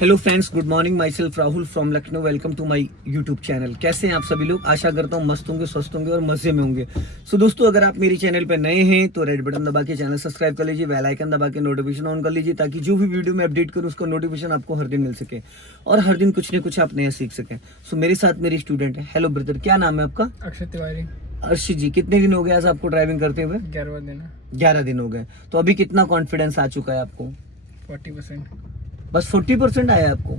Hello friends, good morning. Myself Rahul from Lucknow. Welcome to my YouTube channel. कैसे हैं आप सभी लोग? आशा करता हूँ मस्त होंगे, स्वस्थ होंगे और मजे में होंगे। सो दोस्तों, अगर आप मेरे चैनल पर नए हैं तो रेड बटन दबा के चैनल सब्सक्राइब कर लीजिए, बेल आइकन दबा के नोटिफिकेशन ऑन कर लीजिए, ताकि जो भी वीडियो में अपडेट करूँ उसका नोटिफिकेशन आपको हर दिन मिल सके और हर दिन कुछ न कुछ आप नया सीख सकें। सो मेरे साथ मेरे स्टूडेंट है। हेलो ब्रदर, क्या नाम है आपका? अक्षय तिवारी। अर्षित जी, कितने दिन हो गए आज आपको ड्राइविंग करते हुए? 11वां दिन है। 11 दिन हो गए। तो अभी कितना कॉन्फिडेंस आ चुका है आपको? 40%। बस 40% आया आपको?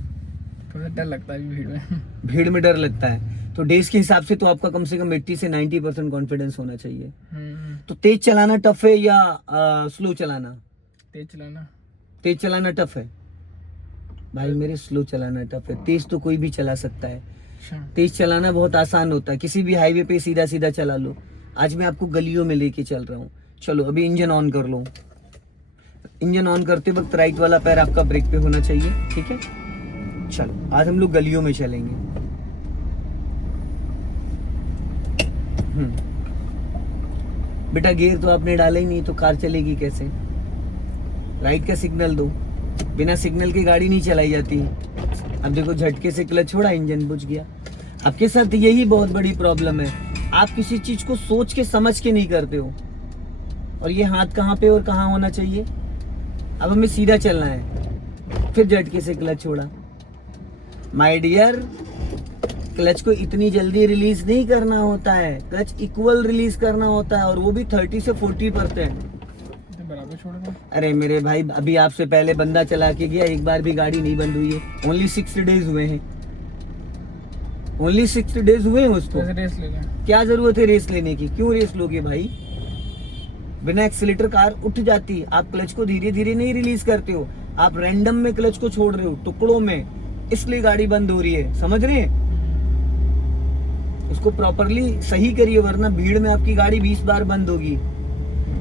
थोड़ा डर लगता है भीड़ में। भीड़ में डर लगता है तो डेज के हिसाब से तो आपका कम से कम 80 से 90% कॉन्फिडेंस होना चाहिए। तो तेज चलाना टफ है या स्लो चलाना? तेज चलाना। तेज चलाना टफ है भाई मेरे, स्लो चलाना टफ है। तेज तो कोई भी चला सकता है, तेज चलाना बहुत आसान होता है। किसी भी हाईवे पे सीधा सीधा चला लो। आज मैं आपको गलियों में लेके चल रहा हूँ। चलो अभी इंजन ऑन कर लो। इंजन ऑन करते वक्त राइट वाला पैर आपका ब्रेक पे होना चाहिए, ठीक है? चलो आज हम लोग गलियों में चलेंगे। बेटा गियर तो आपने डाला ही नहीं तो कार चलेगी कैसे? राइट का सिग्नल दो। बिना सिग्नल की गाड़ी नहीं चलाई जाती। अब देखो, झटके से क्लच छोड़ा, इंजन बुझ गया। आपके साथ यही बहुत बड़ी प्रॉब्लम है, आप किसी चीज को सोच के समझ के नहीं करते हो। और ये हाथ कहाँ पे और कहाँ होना चाहिए? अब हमें सीधा चलना है, फिर झटके से क्लच छोड़ा। माय डियर, क्लच को इतनी जल्दी रिलीज नहीं करना होता है, क्लच इक्वल रिलीज करना होता है, और वो भी 30 से 40%। बराबर छोड़ दो। अरे मेरे भाई, अभी आपसे पहले बंदा चला के गया, एक बार भी गाड़ी नहीं बंद हुई है। ओनली 60 डेज हुए हैं, ओनली 60 डेज हुए हैं उसको। रेस ले लें। क्या जरूरत है रेस लेने की? क्यों रेस लोगे भाई? बिना एक्सीलेटर कार उठ जाती है। आप क्लच को धीरे धीरे नहीं रिलीज करते हो, आप रैंडम में क्लच को छोड़ रहे हो, टुकड़ों में, इसलिए गाड़ी बंद हो रही है। समझ रहे हैं? उसको प्रॉपरली सही करिए, वरना भीड़ में आपकी गाड़ी 20 बार बंद होगी।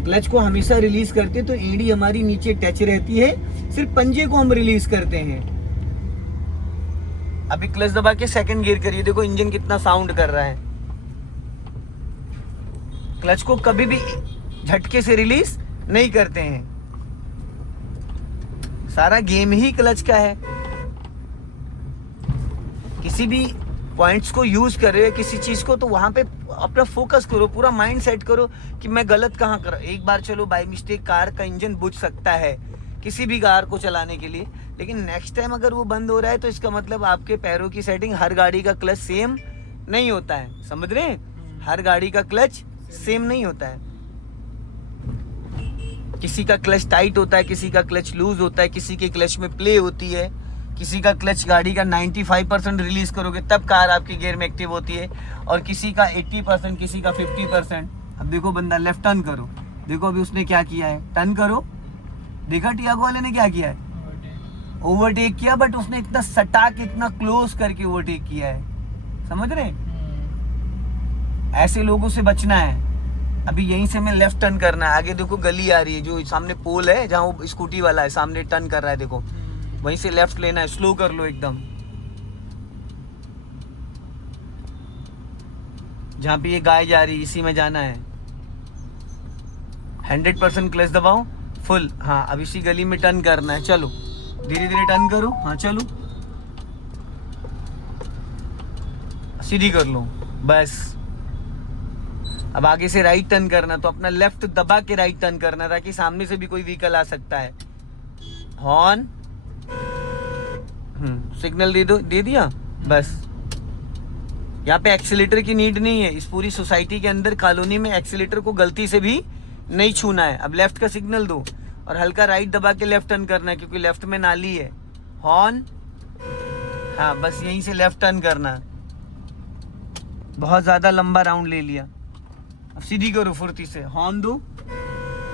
क्लच को हमेशा रिलीज करते तो एड़ी हमारी नीचे टच रहती है, सिर्फ पंजे को हम रिलीज करते हैं। अभी क्लच दबा के सेकंड गियर करिए, देखो इंजन कितना साउंड कर रहा है। क्लच को कभी भी झटके से रिलीज नहीं करते हैं, सारा गेम ही क्लच का है। किसी भी पॉइंट्स को यूज कर रहे हो किसी चीज को, तो वहां पे अपना फोकस करो, पूरा माइंड सेट करो कि मैं गलत कहाँ कर। एक बार चलो बाय मिस्टेक कार का इंजन बुझ सकता है किसी भी कार को चलाने के लिए, लेकिन नेक्स्ट टाइम अगर वो बंद हो रहा है तो इसका मतलब आपके पैरों की सेटिंग, हर गाड़ी का क्लच सेम नहीं होता है। समझ रहे हैं? हर गाड़ी का क्लच सेम नहीं होता है। किसी का क्लच टाइट होता है, किसी का क्लच लूज होता है, किसी के क्लच में प्ले होती है, किसी का क्लच गाड़ी का 95% रिलीज करोगे तब कार आपकी गियर में एक्टिव होती है, और किसी का 80%, किसी का 50%। अब देखो बंदा लेफ्ट टर्न करो, देखो अभी उसने क्या किया है, टर्न करो। देखा टियागो वाले ने क्या किया है? ओवरटेक किया, बट उसने इतना सटाक, इतना क्लोज करके ओवरटेक किया है। समझ रहे? ऐसे लोगों से बचना है। अभी यहीं से हमें लेफ्ट टर्न करना है। आगे देखो गली आ रही है, जो सामने पोल है जहाँ वो स्कूटी वाला है सामने टर्न कर रहा है, देखो वहीं से लेफ्ट लेना है। स्लो कर लो एकदम, जहाँ पे ये गाय जा रही है इसी में जाना है। 100% क्लच दबाओ फुल। हाँ, अब इसी गली में टर्न करना है। चलो धीरे धीरे टर्न करो। हाँ चलो, सीधी कर लो बस। अब आगे से राइट टर्न करना, तो अपना लेफ्ट दबा के राइट टर्न करना, ताकि सामने से भी कोई व्हीकल आ सकता है। हॉर्न, सिग्नल दे दो, दे दिया बस। यहाँ पे एक्सीलेटर की नीड नहीं है। इस पूरी सोसाइटी के अंदर, कॉलोनी में एक्सीलेटर को गलती से भी नहीं छूना है। अब लेफ्ट का सिग्नल दो और हल्का राइट दबा के लेफ्ट टर्न करना है, क्योंकि लेफ्ट में नाली है। हॉर्न, हाँ बस यहीं से लेफ्ट टर्न करना। बहुत ज्यादा लंबा राउंड ले लिया, अब सीधी करो फुर्ती से। हॉर्न दो।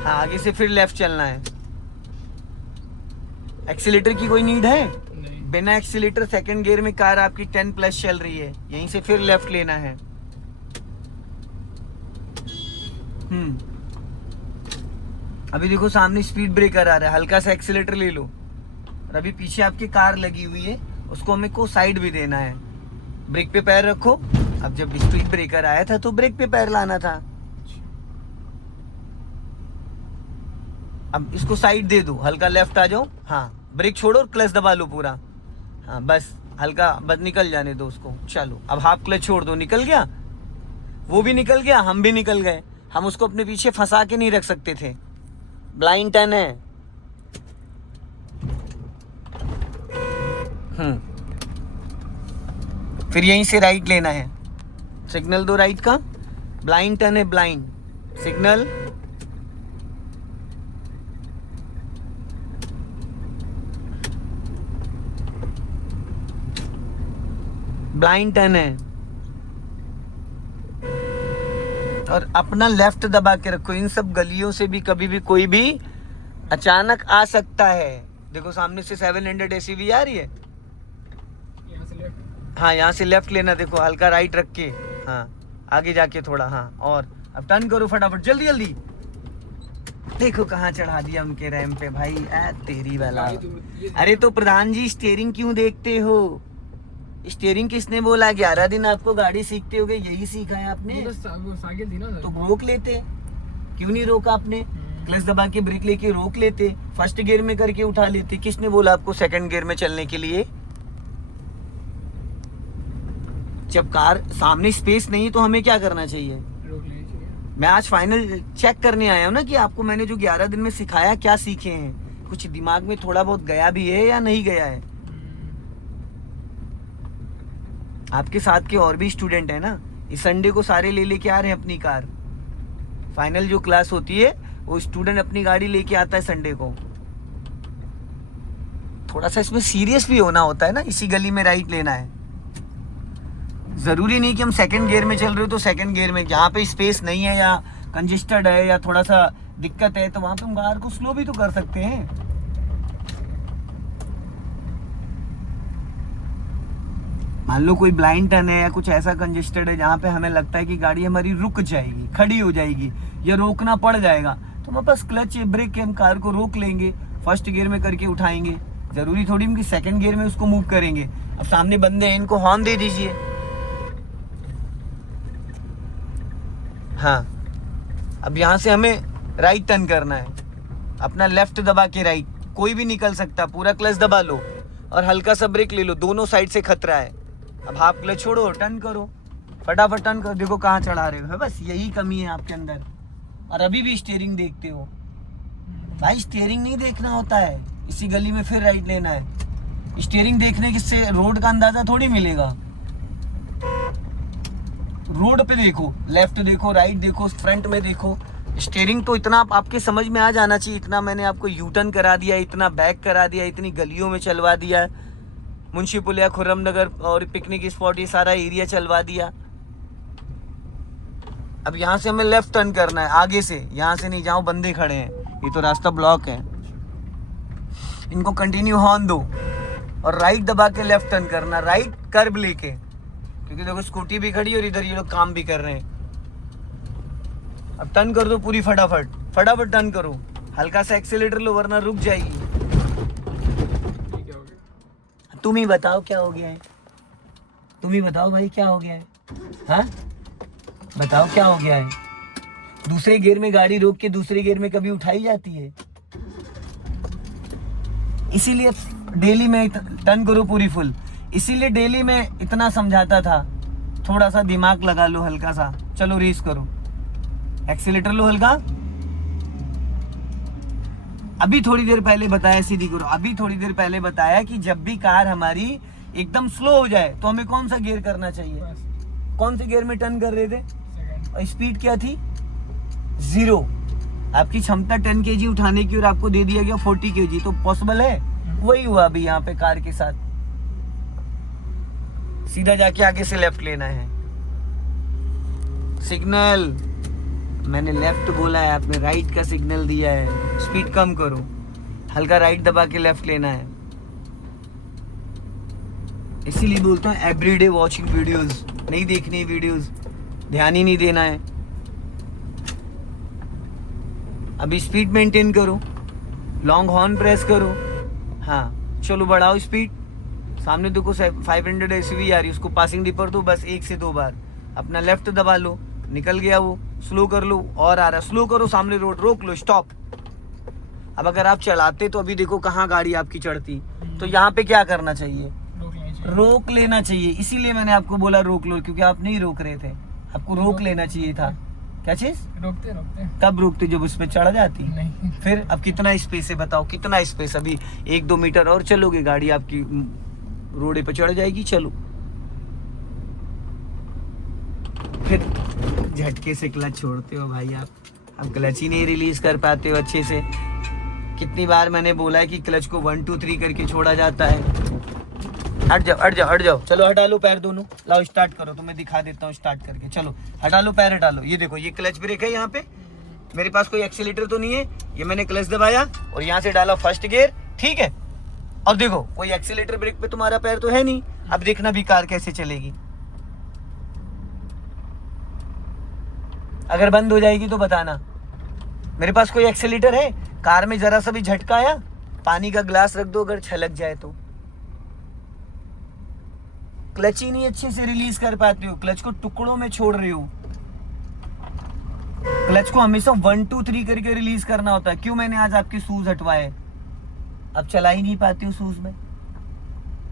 हाँ, आगे से फिर लेफ्ट चलना है। एक्सीलेटर की कोई नीड है? बिना एक्सीलेटर सेकंड गियर में कार आपकी 10+ चल रही है, यहीं से फिर लेफ्ट लेना है। अभी देखो सामने स्पीड ब्रेकर आ रहा है, हल्का सा एक्सीलेटर ले लो। और अभी पीछे आपकी कार लगी हुई है, उसको हमें को साइड भी देना है। ब्रेक पे पैर रखो। अब जब स्पीड ब्रेकर आया था तो ब्रेक पे पैर लाना था। अब इसको साइड दे दो, हल्का लेफ्ट आ जाओ। हाँ, ब्रेक छोड़ो और क्लच दबा लो पूरा। हाँ बस हल्का बस निकल जाने दो उसको। चलो अब हाफ क्लच छोड़ दो, निकल गया, वो भी निकल गया, हम भी निकल गए। हम उसको अपने पीछे फंसा के नहीं रख सकते थे, ब्लाइंड टर्न है। फिर यहीं से राइट लेना है, सिग्नल दो राइट का, ब्लाइंड टर्न है, ब्लाइंड सिग्नल, ब्लाइंड टर्न है। और अपना लेफ्ट दबा के रखो। इन सब गलियों से भी कभी भी कोई भी अचानक आ सकता है। देखो सामने से 700 एसयूवी आ रही है, यहाँ से लेफ्ट। हाँ यहाँ से लेफ्ट लेना, देखो हल्का राइट रख के, हाँ आगे जाके थोड़ा, हाँ और अब टर्न करो फटाफट, जल्दी जल्दी। देखो कहाँ चढ़ा दिया उनके रैम पे भाई, तेरी वाला। अरे तो प्रधान जी स्टीयरिंग क्यों देखते हो? स्टीयरिंग किसने बोला? 11 दिन आपको गाड़ी सीखते हो गए, यही सीखा है आपने? वो साइकिल थी ना तो रोक लेते, क्यों नहीं रोका आपने? क्लच दबा के ब्रेक लेके रोक लेते, फर्स्ट गियर में करके उठा लेते। किसने बोला आपको सेकंड गियर में चलने के लिए? जब कार सामने स्पेस नहीं तो हमें क्या करना चाहिए? रोक लेनी चाहिए। मैं आज फाइनल चेक करने आया हूँ ना कि आपको मैंने जो 11 दिन में सिखाया क्या सीखे हैं, कुछ दिमाग में थोड़ा बहुत गया भी है या नहीं गया है। आपके साथ के और भी स्टूडेंट है ना, इस संडे को सारे ले लेके आ रहे हैं अपनी कार। फाइनल जो क्लास होती है वो स्टूडेंट अपनी गाड़ी लेके आता है संडे को। थोड़ा सा इसमें सीरियस भी होना होता है ना, इसी गली में राइट लेना है। जरूरी नहीं कि हम सेकंड गियर में चल रहे हो तो सेकंड गियर में, जहाँ पे स्पेस नहीं है या कंजेस्टेड है या थोड़ा सा दिक्कत है तो वहां पे हम कार को स्लो भी तो कर सकते हैं। मान लो कोई ब्लाइंड टर्न है या कुछ ऐसा कंजेस्टेड है जहाँ पे हमें लगता है कि गाड़ी हमारी रुक जाएगी, खड़ी हो जाएगी या रोकना पड़ जाएगा, तो हमारे पास क्लच ब्रेक के हम कार को रोक लेंगे, फर्स्ट गियर में करके उठाएंगे। जरूरी थोड़ी कि सेकंड गियर में उसको मूव करेंगे। अब सामने बंदे हैं, इनको हॉर्न दे दीजिए। हाँ अब यहाँ से हमें राइट टर्न करना है, अपना लेफ्ट दबा के राइट, कोई भी निकल सकता, पूरा क्लच दबा लो और हल्का सा ब्रेक ले लो, दोनों साइड से खतरा है। अब हाफ क्लच छोड़ो, टर्न करो, फटाफट टर्न करो। देखो कहाँ चढ़ा रहे हो, बस यही कमी है आपके अंदर। और अभी भी स्टीयरिंग देखते हो भाई, स्टीयरिंग नहीं देखना होता है, इसी गली में फिर राइट लेना है। स्टीयरिंग देखने से रोड का अंदाजा थोड़ी मिलेगा। रोड पे देखो, लेफ्ट देखो, राइट देखो, फ्रंट में देखो। स्टीयरिंग तो इतना आपके समझ में आ जाना चाहिए। इतना मैंने आपको यू टर्न करा दिया, इतना बैक करा दिया, इतनी गलियों में चलवा दिया, मुंशी पुलिया, खुर्रम नगर और पिकनिक स्पॉट, ये सारा एरिया चलवा दिया। अब यहाँ से हमें लेफ्ट टर्न करना है, आगे से, यहाँ से नहीं, जहाँ बंदे खड़े हैं, ये तो रास्ता ब्लॉक है। इनको कंटिन्यू हॉर्न दो और राइट दबा के लेफ्ट टर्न करना, राइट कर्व लेके, क्योंकि देखो स्कूटी भी खड़ी और इधर ये लोग काम भी कर रहे हैं। अब टर्न कर दो पूरी, फटाफट फटाफट टर्न करो, हल्का सा एक्सीलेटर लो वरना रुक जाएगी। तुम ही बताओ क्या हो गया है, तुम ही बताओ भाई क्या हो गया है, हाँ बताओ क्या हो गया है। दूसरे गियर में गाड़ी रोक के दूसरे गियर में कभी उठाई जाती है? इसीलिए डेली में टर्न करो पूरी फुल। इसीलिए डेली में इतना समझाता था, थोड़ा सा दिमाग लगा लो, हल्का सा चलो रेस करो, एक्सीलेटर लो हल्का। अभी थोड़ी देर पहले बताया, सीधी करो, अभी थोड़ी देर पहले बताया कि जब भी कार हमारी एकदम स्लो हो जाए तो हमें कौन सा गियर करना चाहिए? कौन से गियर में टर्न कर रहे थे? और स्पीड क्या थी? 0। आपकी क्षमता 10 kg उठाने की और आपको दे दिया गया 40 kg, तो पॉसिबल है? वही हुआ अभी यहाँ पे कार के साथ। सीधा जाके आगे से लेफ्ट लेना है। सिग्नल मैंने लेफ्ट बोला है, आपने राइट का सिग्नल दिया है। स्पीड कम करो, हल्का राइट दबा के लेफ्ट लेना है। इसीलिए बोलता हूँ एवरीडे वॉचिंग वीडियोस, नहीं देखनी वीडियोस, ध्यान ही नहीं देना है। अभी स्पीड मेंटेन करो, लॉन्ग हॉर्न प्रेस करो, हाँ चलो बढ़ाओ स्पीड। सामने देखो 500 एसयूवी आ रही है, उसको पासिंग डिपर दो बस 1 से 2 बार। अपना लेफ्ट दबा लो, निकल गया वो, स्लो कर लो, और आ रहा, स्लो करो, सामने रोड रोक लो, स्टॉप। अब अगर आप चलाते तो अभी देखो कहाँ गाड़ी आपकी चढ़ती, तो यहाँ पे क्या करना चाहिए? चाहिए। रोक लेना चाहिए, इसीलिए मैंने आपको बोला रोक लो, क्योंकि आप नहीं रोक रहे थे, आपको रोक लेना चाहिए था। क्या चीज? रोकते रोकते कब रोकते? जब उस पे चढ़ जाती। नहीं। फिर अब कितना स्पेस है बताओ, कितना स्पेस? अभी 1-2 मीटर और चलोगे गाड़ी आपकी रोडे पे चढ़ जाएगी। चलो फिर झटके से क्लच छोड़ते हो भाई आप क्लच ही नहीं रिलीज कर पाते हो अच्छे से। कितनी बार मैंने बोला है कि क्लच को 1 2 3 करके छोड़ा जाता है। हट जाओ हट जाओ हट जाओ, चलो हटा लो पैर दोनों, लाओ स्टार्ट करो, तो मैं दिखा देता हूँ स्टार्ट करके। चलो हटा लो पैर, हटा लो। ये देखो ये क्लच ब्रेक है, यहाँ पे मेरे पास कोई एक्सीलेटर तो नहीं है, ये मैंने क्लच दबाया और यहाँ से डाला फर्स्ट गियर, ठीक है। और देखो कोई एक्सीलेटर ब्रेक पे तुम्हारा पैर तो है नहीं। अब देखना भी कार कैसे चलेगी, अगर बंद हो जाएगी तो बताना। मेरे पास कोई एक्सीलेटर है, कार में जरा सा भी झटका आया, पानी का ग्लास रख दो, अगर छलक जाए तो। क्लच ही नहीं अच्छे से रिलीज कर पाते हो, क्लच को टुकड़ों में छोड़ रहे हो। क्लच को हमेशा 1 2 3 करके रिलीज करना होता है। क्यों मैंने आज आपके शूज हटवाए? अब चला ही नहीं पाते हो शूज में,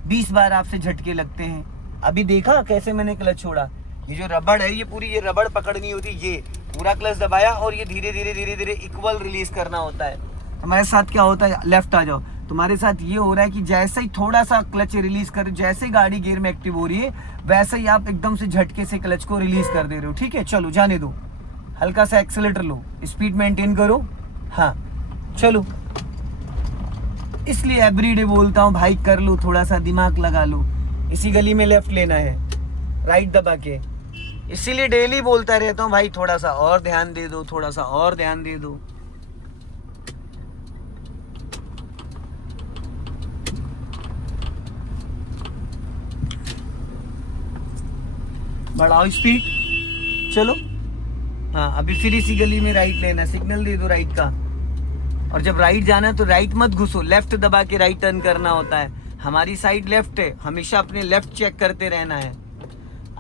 20 बार आपसे झटके लगते हैं। अभी देखा कैसे मैंने क्लच छोड़ा? ये जो रबड़ है, ये पूरी ये रबड़ पकड़नी होती है, ये पूरा क्लच दबाया और ये धीरे धीरे धीरे धीरे इक्वल रिलीज करना होता है। हमारे साथ क्या होता है, लेफ्ट आ जाओ, तुम्हारे साथ ये हो रहा है कि जैसे ही थोड़ा सा क्लच रिलीज कर, जैसे ही गाड़ी गियर में एक्टिव हो रही है, वैसे ही आप एकदम से झटके से क्लच को रिलीज कर दे रहे हो। ठीक है, चलो जाने दो, हल्का सा एक्सीलेटर लो, स्पीड मेंटेन करो। हाँ चलो, इसलिए एवरीडे बोलता हूँ भाई, कर लो, थोड़ा सा दिमाग लगा लो। इसी गली में लेफ्ट लेना है, राइट दबा के, इसीलिए डेली बोलता रहता हूँ भाई, थोड़ा सा और ध्यान दे दो, थोड़ा सा और ध्यान दे दो। बढ़ाओ स्पीड, चलो। हाँ अभी फिर इसी गली में राइट लेना, सिग्नल दे दो राइट का। और जब राइट जाना है तो राइट मत घुसो, लेफ्ट दबा के राइट टर्न करना होता है। हमारी साइड लेफ्ट है, हमेशा अपने लेफ्ट चेक करते रहना है।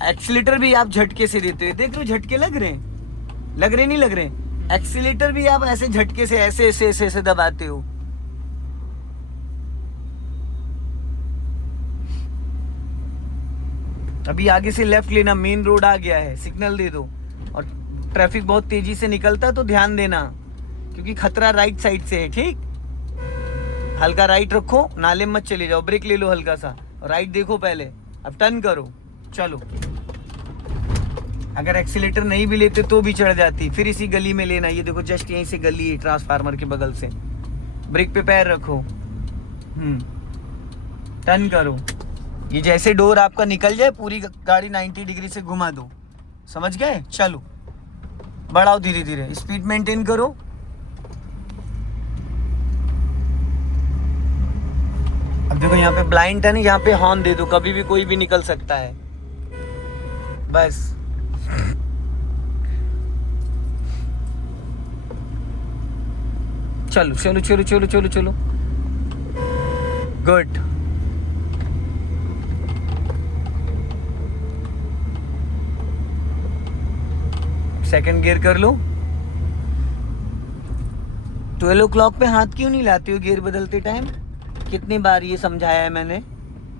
एक्सीलेटर भी आप झटके से देते हो, देख लो झटके लग रहे हैं, लग रहे नहीं लग रहे? एक्सीलेटर भी आप ऐसे झटके से ऐसे ऐसे ऐसे ऐसे दबाते हो। अभी आगे से लेफ्ट लेना, मेन रोड आ गया है, सिग्नल दे दो। और ट्रैफिक बहुत तेजी से निकलता है तो ध्यान देना, क्योंकि खतरा राइट साइड से है। ठीक, हल्का राइट रखो, नाले मत चले जाओ, ब्रेक ले लो हल्का सा, राइट देखो पहले, अब टर्न करो। चलो, अगर एक्सीलेटर नहीं भी लेते तो भी चढ़ जाती। फिर इसी गली में लेना, ये देखो जस्ट यहीं से गली है, ट्रांसफार्मर के बगल से। ब्रेक पे पैर रखो, टर्न करो। ये जैसे डोर आपका निकल जाए, पूरी गाड़ी 90 डिग्री से घुमा दो, समझ गए? चलो बढ़ाओ धीरे धीरे, स्पीड मेंटेन करो। अब देखो यहाँ पे ब्लाइंड है ना, यहाँ पे हॉर्न दे दो, कभी भी कोई भी निकल सकता है, बस। चलो चलो चलो चलो चलो चलो, गुड। सेकंड गियर कर लो। 12 o'clock पे हाथ क्यों नहीं लाते हो गियर बदलते टाइम? कितनी बार ये समझाया है मैंने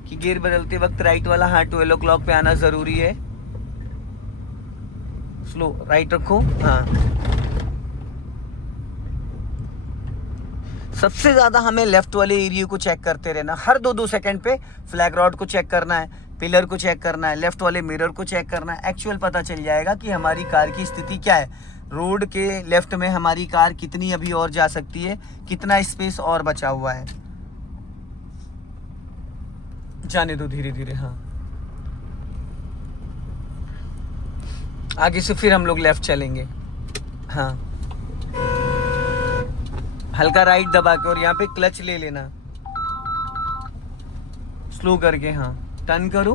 कि गियर बदलते वक्त राइट वाला हाथ 12 o'clock पे आना जरूरी है। स्लो राइट रखो। हाँ, सबसे ज्यादा हमें लेफ्ट वाले एरिया को चेक करते रहना, हर 2-2 सेकंड पे फ्लैग रॉड को चेक करना है, पिलर को चेक करना है, लेफ्ट वाले मिरर को चेक करना है। एक्चुअल पता चल जाएगा कि हमारी कार की स्थिति क्या है, रोड के लेफ्ट में हमारी कार कितनी अभी और जा सकती है, कितना स्पेस और बचा हुआ है। जाने दो धीरे धीरे। हाँ, आगे से फिर हम लोग लेफ्ट चलेंगे। हाँ, हल्का राइट दबा के, और यहाँ पे क्लच ले लेना स्लो करके। हाँ, टर्न करो।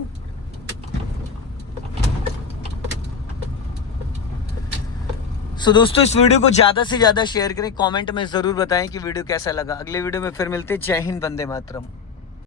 सो दोस्तों, इस वीडियो को ज्यादा से ज्यादा शेयर करें, कमेंट में जरूर बताएं कि वीडियो कैसा लगा। अगले वीडियो में फिर मिलते हैं। जय हिंद, वंदे मातरम।